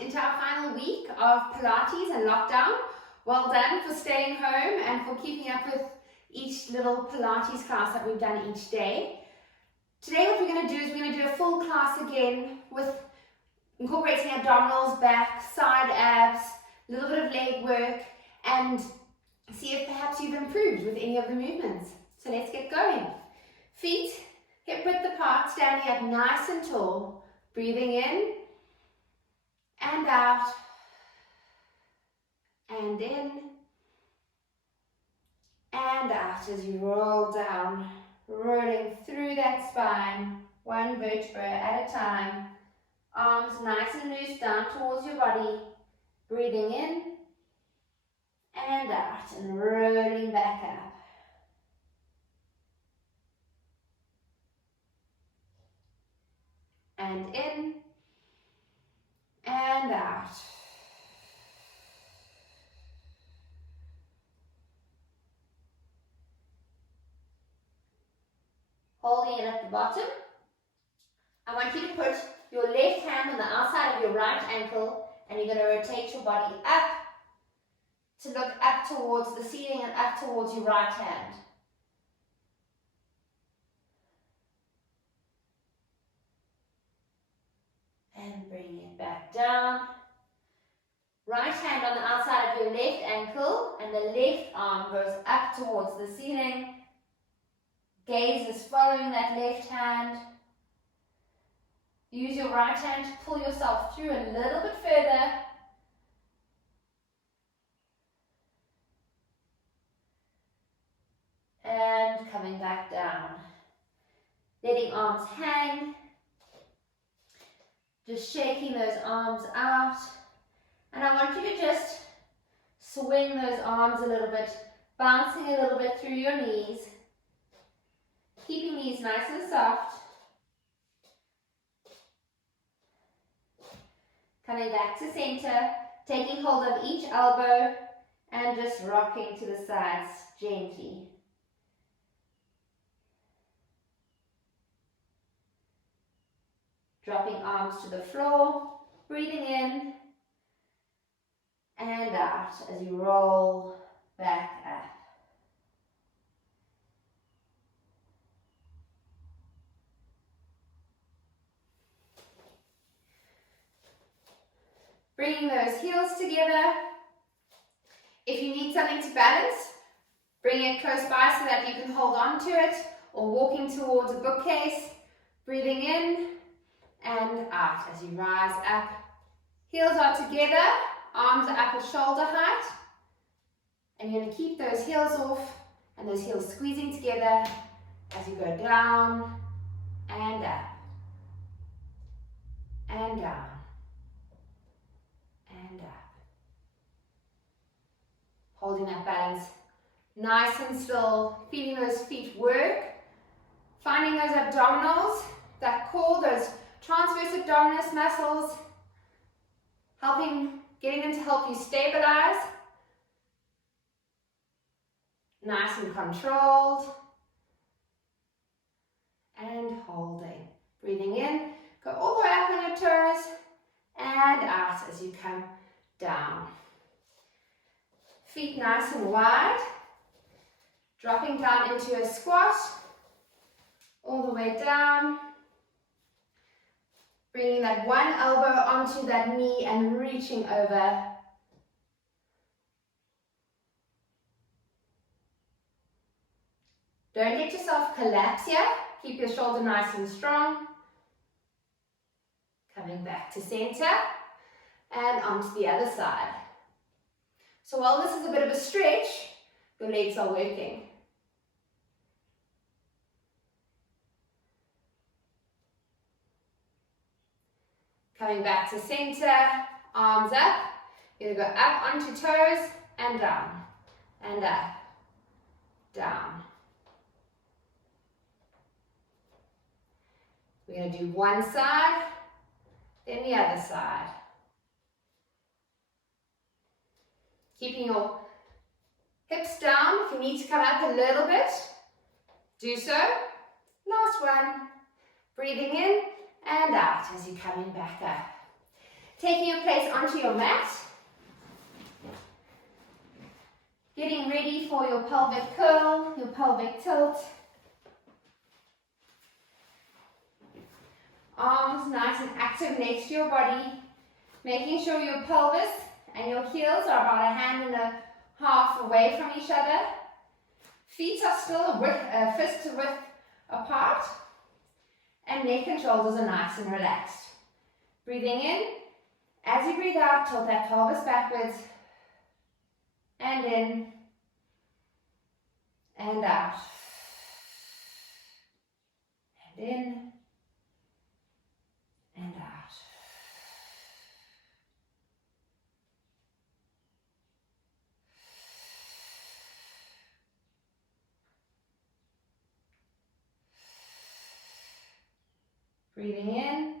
into our final week of Pilates and lockdown. Well done for staying home and for keeping up with each little Pilates class that we've done each day. Today what we're going to do is we're going to do a full class again with incorporating abdominals, back, side abs, a little bit of leg work, and see if perhaps you've improved with any of the movements. So let's get going. Feet hip width apart, standing up nice and tall. Breathing in and out and in and out as you roll down, rolling through that spine, one vertebra at a time. Arms nice and loose down towards your body. Breathing in and out and rolling back up. And in and out. Holding it at the bottom. I want you to put your left hand on the outside of your right ankle and you're going to rotate your body up to look up towards the ceiling and up towards your right hand. And bring it back down. Right hand on the outside of your left ankle and the left arm goes up towards the ceiling. Gaze is following that left hand. Use your right hand to pull yourself through a little bit further. And coming back down. Letting arms hang. Just shaking those arms out. And I want you to just swing those arms a little bit, bouncing a little bit through your knees. Keeping knees nice and soft. Coming back to center, taking hold of each elbow and just rocking to the sides gently. Dropping arms to the floor, breathing in and out as you roll back up. Bringing those heels together. If you need something to balance, bring it close by so that you can hold on to it, or walking towards a bookcase, breathing in and out as you rise up. Heels are together, arms are up at shoulder height. And you're going to keep those heels off and those heels squeezing together as you go down and up and down and up. Holding that balance nice and still, feeling those feet work, finding those abdominals, that core, those transverse abdominis muscles, getting them to help you stabilize. Nice and controlled. And holding. Breathing in, go all the way up on your toes and out as you come down. Feet nice and wide. Dropping down into a squat. All the way down. Bringing that one elbow onto that knee and reaching over. Don't let yourself collapse here. Keep your shoulder nice and strong. Coming back to center and onto the other side. So while this is a bit of a stretch, your legs are working. Coming back to center, arms up. You're going to go up onto toes and down, and up, down. We're going to do one side, then the other side. Keeping your hips down. If you need to come up a little bit, do so. Last one. Breathing in and out as you're coming back up. Taking your place onto your mat. Getting ready for your pelvic curl, your pelvic tilt. Arms nice and active next to your body. Making sure your pelvis and your heels are about a hand and a half away from each other. Feet are still fist width apart. And neck and shoulders are nice and relaxed. Breathing in. As you breathe out, tilt that pelvis backwards. And in. And out. And in. And out. Breathing in,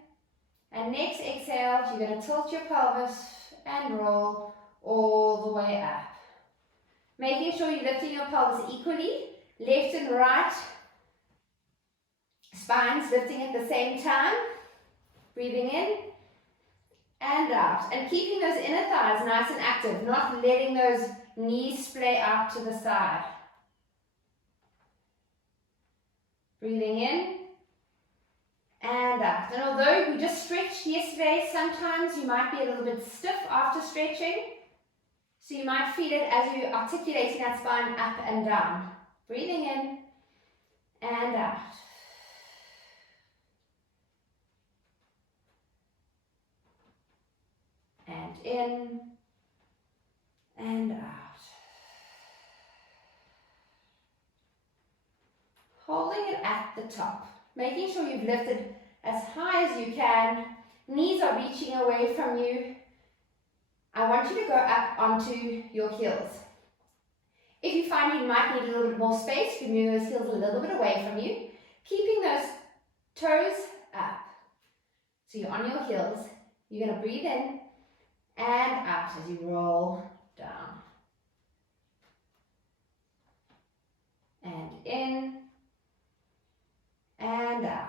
and next exhale, you're going to tilt your pelvis and roll all the way up. Making sure you're lifting your pelvis equally, left and right, spines lifting at the same time. Breathing in and out, and keeping those inner thighs nice and active, not letting those knees splay out to the side. Breathing in and out. And although we just stretched yesterday, sometimes you might be a little bit stiff after stretching. So you might feel it as you're articulating that spine up and down. Breathing in and out. And in and out. Holding it at the top. Making sure you've lifted as high as you can. Knees are reaching away from you. I want you to go up onto your heels. If you find you might need a little bit more space, you can move those heels a little bit away from you. Keeping those toes up. So you're on your heels. You're going to breathe in and out as you roll down. And in. And out.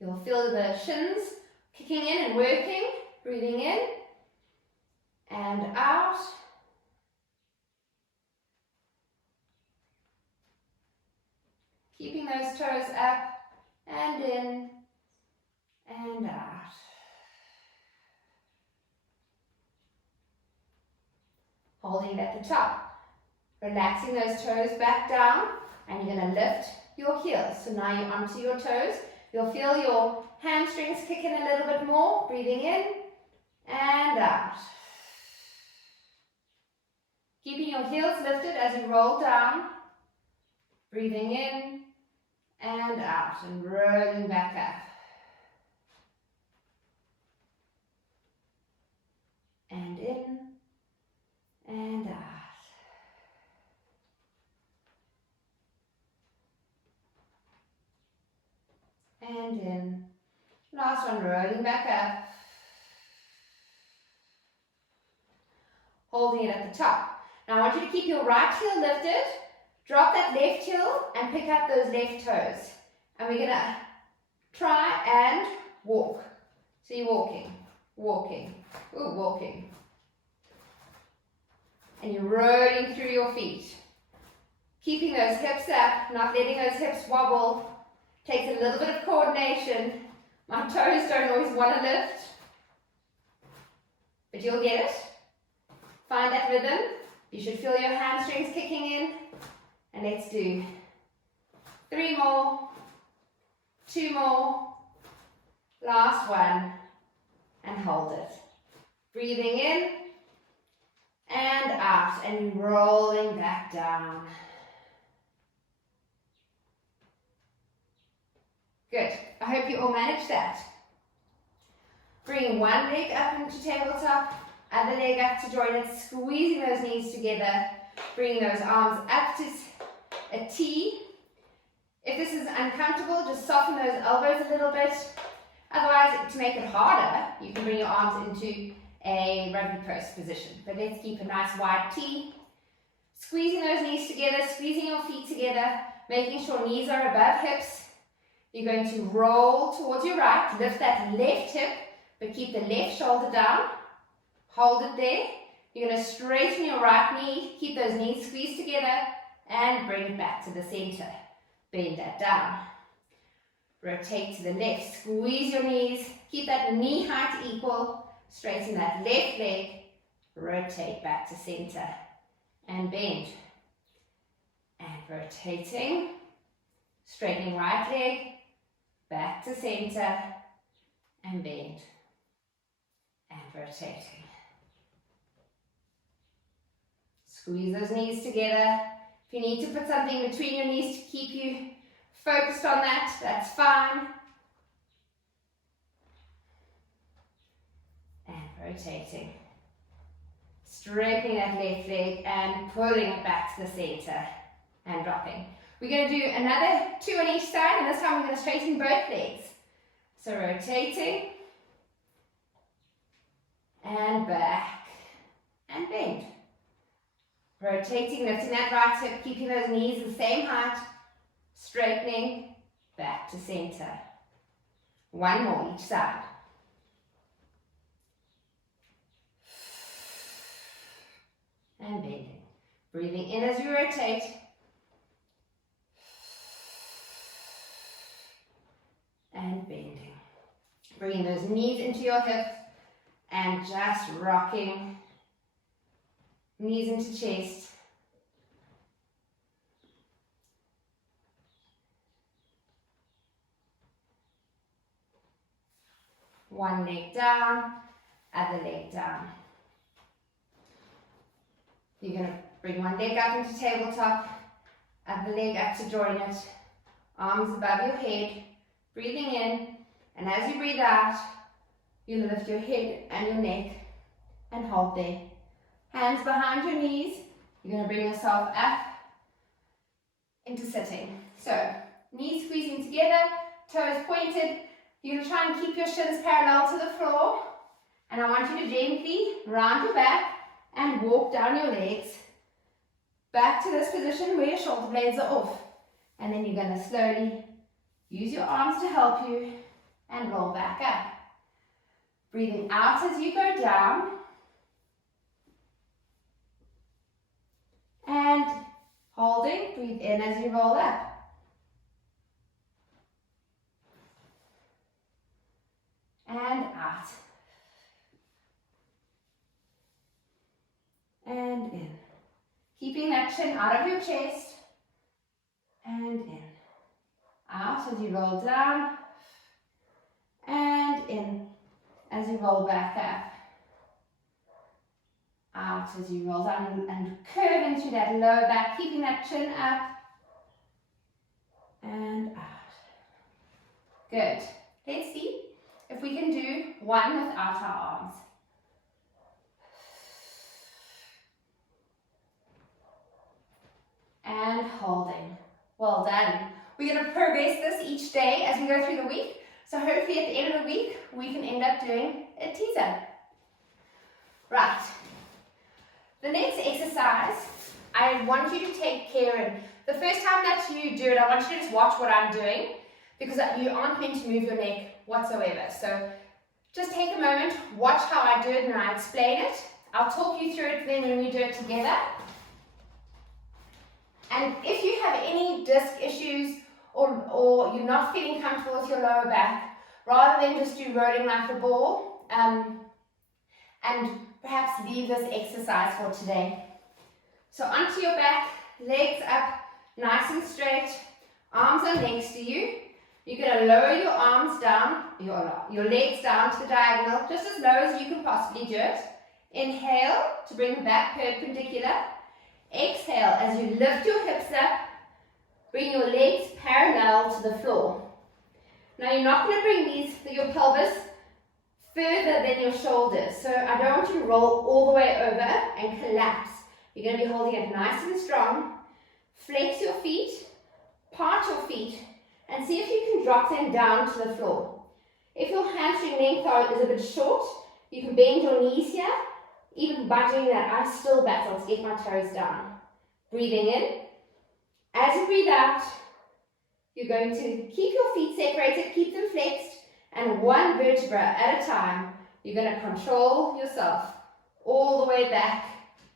You'll feel the shins kicking in and working. Breathing in and out. Keeping those toes up and in and out. Holding it at the top. Relaxing those toes back down, and you're going to lift your heels. So now you're onto your toes. You'll feel your hamstrings kick in a little bit more. Breathing in and out. Keeping your heels lifted as you roll down. Breathing in and out and rolling back up. And in and out. And in. Last one, rolling back up. Holding it at the top. Now I want you to keep your right heel lifted. Drop that left heel and pick up those left toes. And we're going to try and walk. So you're walking, walking, ooh, walking. And you're rolling through your feet. Keeping those hips up, not letting those hips wobble. Takes a little bit of coordination. My toes don't always want to lift, but you'll get it. Find that rhythm. You should feel your hamstrings kicking in. And let's do 3 more, 2 more, last one, and hold it. Breathing in and out, and rolling back down. Good. I hope you all managed that. Bring one leg up into tabletop, other leg up to join it, squeezing those knees together, bringing those arms up to a T. If this is uncomfortable, just soften those elbows a little bit. Otherwise, to make it harder, you can bring your arms into a rugby post position. But let's keep a nice wide T. Squeezing those knees together, squeezing your feet together, making sure knees are above hips. You're going to roll towards your right, lift that left hip, but keep the left shoulder down. Hold it there. You're going to straighten your right knee, keep those knees squeezed together, and bring it back to the center. Bend that down. Rotate to the left, squeeze your knees, keep that knee height equal, straighten that left leg, rotate back to center, and bend. And rotating, straightening right leg, back to center, and bend. And rotating. Squeeze those knees together. If you need to put something between your knees to keep you focused on that, that's fine. And rotating. Straightening that left leg and pulling it back to the center and dropping. We're going to do another 2 on each side, and this time we're going to straighten both legs. So rotating and back and bend. Rotating, lifting that right hip, keeping those knees the same height, straightening, back to center. One more each side. And bending. Breathing in as you rotate. And bending. Bringing those knees into your hips and just rocking. Knees into chest. One leg down, other leg down. You're going to bring one leg up into tabletop, other leg up to join it, arms above your head, breathing in, and as you breathe out, you lift your head and your neck and hold there. Hands behind your knees. You're going to bring yourself up into sitting. So, knees squeezing together, toes pointed. You're going to try and keep your shins parallel to the floor. And I want you to gently round your back and walk down your legs back to this position where your shoulder blades are off. And then you're going to slowly use your arms to help you and roll back up. Breathing out as you go down. And holding, breathe in as you roll up. And out. And in. Keeping that chin out of your chest. And in. Out as you roll down. And in as you roll back up. Out as you roll down and curve into that lower back, keeping that chin up. And out. Good. Let's see if we can do one without our arms. And holding. Well done. We're going to progress this each day as we go through the week. So hopefully at the end of the week, we can end up doing a teaser. Right. The next exercise, I want you to take care in. The first time that you do it, I want you to just watch what I'm doing because you aren't meant to move your neck whatsoever. So just take a moment, watch how I do it and I explain it. I'll talk you through it then when we do it together. And if you have any disc issues or you're not feeling comfortable with your lower back, rather than just do rolling like a ball, and perhaps leave this exercise for today. So onto your back, legs up, nice and straight, arms are next to you. You're going to lower your arms down, your legs down to the diagonal, just as low as you can possibly do it. Inhale to bring the back perpendicular. Exhale as you lift your hips up, bring your legs parallel to the floor. Now you're not going to bring your pelvis further than your shoulders. So I don't want you to roll all the way over and collapse. You're going to be holding it nice and strong. Flex your feet, part your feet, and see if you can drop them down to the floor. If your hamstring length is a bit short, you can bend your knees here. Even by doing that, I still battle to get my toes down. Breathing in. As you breathe out, you're going to keep your feet separated, keep them flexed, and one vertebra at a time, you're going to control yourself all the way back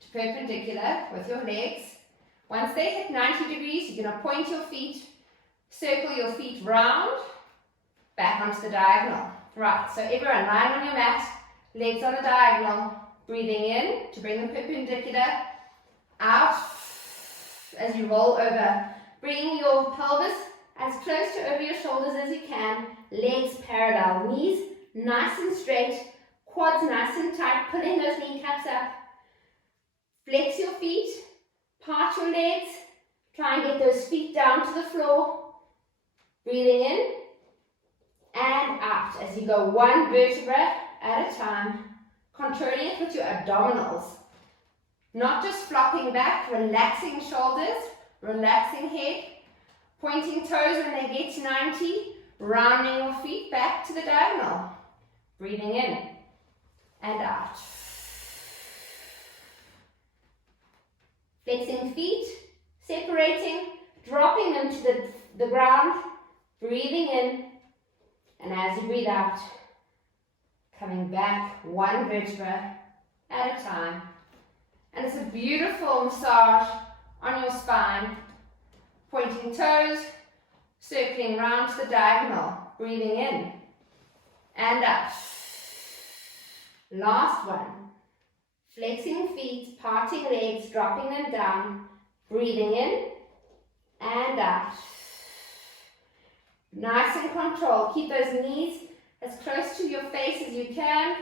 to perpendicular with your legs. Once they hit 90 degrees, you're going to point your feet, circle your feet round, back onto the diagonal. Right, so everyone lying on your mat, legs on the diagonal, breathing in to bring them perpendicular, out as you roll over. Bring your pelvis as close to over your shoulders as you can, legs parallel, knees nice and straight, quads nice and tight, pulling those kneecaps up. Flex your feet, part your legs, try and get those feet down to the floor. Breathing in and out as you go one vertebra at a time, controlling it with your abdominals. Not just flopping back, relaxing shoulders, relaxing head, pointing toes when they get to 90, rounding your feet back to the diagonal. Breathing in and out. Flexing feet, separating, dropping them to the ground, breathing in, and as you breathe out, coming back one vertebra at a time. And it's a beautiful massage on your spine, pointing toes, circling round to the diagonal, breathing in and out. Last one. Flexing feet, parting legs, dropping them down, breathing in and out. Nice and controlled. Keep those knees as close to your face as you can.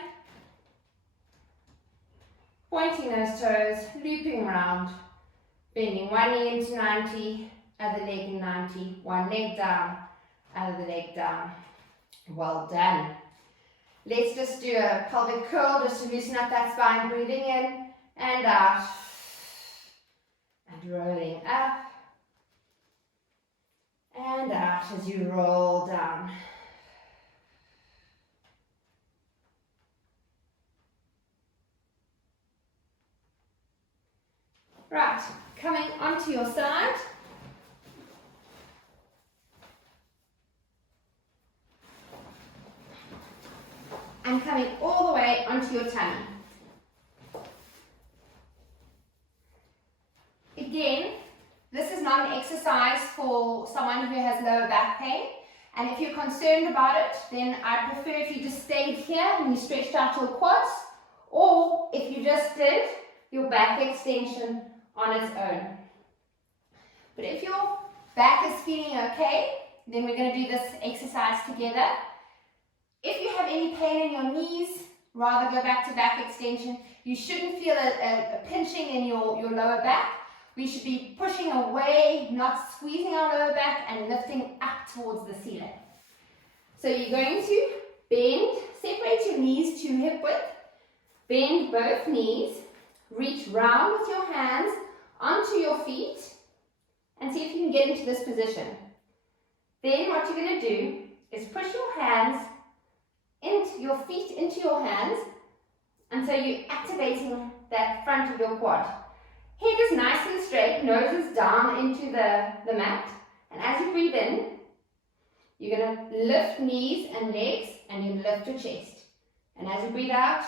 Pointing those toes, looping round, bending one knee into 90, other leg in 90, one leg down, other leg down. Well done. Let's just do a pelvic curl just to loosen up that spine, breathing in and out, and rolling up and out as you roll down. Right, coming onto your side. And coming all the way onto your tummy. Again, this is not an exercise for someone who has lower back pain. And if you're concerned about it, then I prefer if you just stayed here and you stretched out your quads, or if you just did your back extension on its own. But if your back is feeling okay, then we're going to do this exercise together. If you have any pain in your knees, rather go back to back extension. You shouldn't feel a pinching in your lower back. We should be pushing away, not squeezing our lower back, and lifting up towards the ceiling. So you're going to bend, separate your knees to hip width, bend both knees, reach round with your hands onto your feet, and see if you can get into this position. Then what you're going to do is push your hands into your feet into your hands, and so you're activating that front of your quad. Head is nice and straight, nose is down into the mat, and as you breathe in, you're going to lift knees and legs, and you lift your chest. And as you breathe out,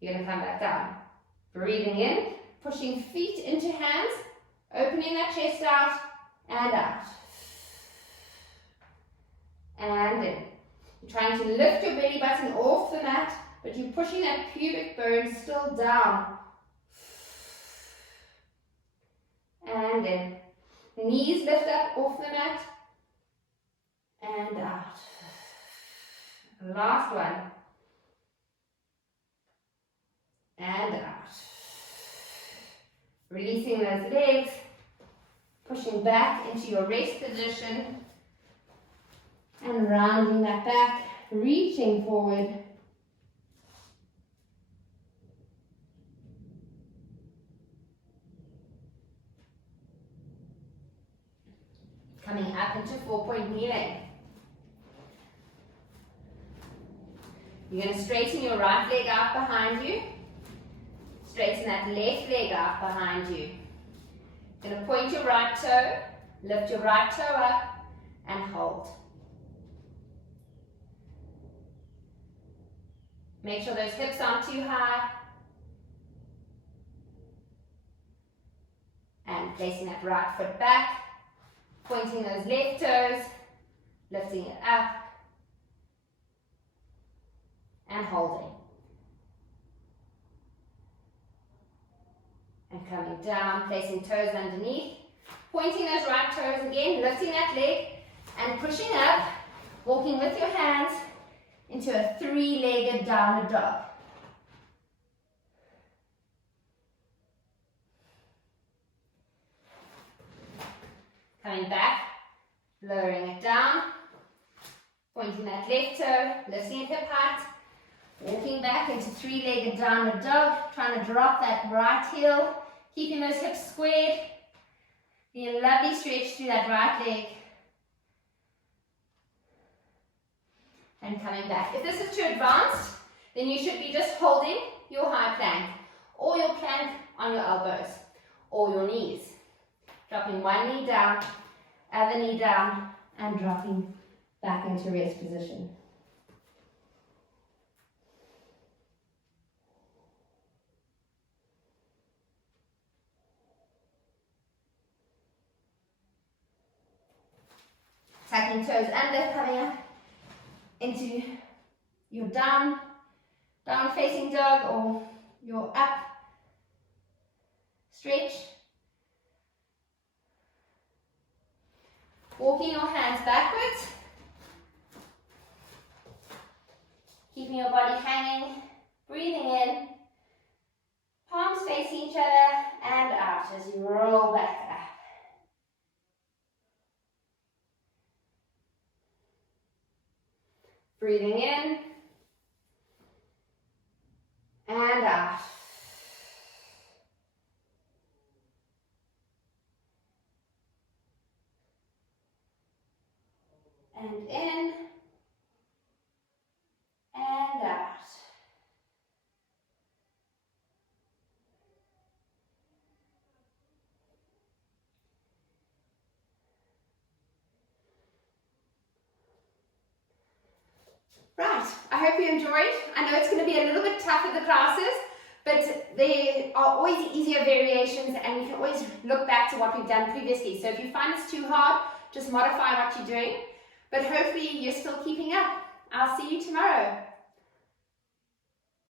you're going to come back down. Breathing in, pushing feet into hands, opening that chest out, and out. And in. You're trying to lift your belly button off the mat, but you're pushing that pubic bone still down. And in. Knees lift up off the mat. And out. Last one. And out. Releasing those legs. Pushing back into your rest position. And rounding that back, reaching forward. Coming up into 4-point kneeling. You're going to straighten your right leg out behind you. Straighten that left leg out behind you. You're going to point your right toe, Lift your right toe up and hold. Make sure those hips aren't too high. And placing that right foot back, pointing those left toes, lifting it up, and holding. And coming down, placing toes underneath, pointing those right toes again, lifting that leg, and pushing up, walking with your hands into a three-legged downward dog. Coming back, lowering it down, pointing that left toe, lifting it hip height, walking back into three-legged downward dog, trying to drop that right heel, keeping those hips squared, getting a lovely stretch through that right leg. And coming back. If this is too advanced, then you should be just holding your high plank, or your plank on your elbows, or your knees. Dropping one knee down, other knee down, and dropping back into rest position. Tucking toes under, coming up into your down facing dog, or your up stretch. Walking your hands backwards, keeping your body hanging, breathing in, palms facing each other, and out as you roll back up. Breathing in and out. And in and out. Right, I hope you enjoyed. I know it's going to be a little bit tough with the classes, but there are always easier variations, and we can always look back to what we've done previously. So if you find it's too hard, just modify what you're doing. But hopefully you're still keeping up. I'll see you tomorrow.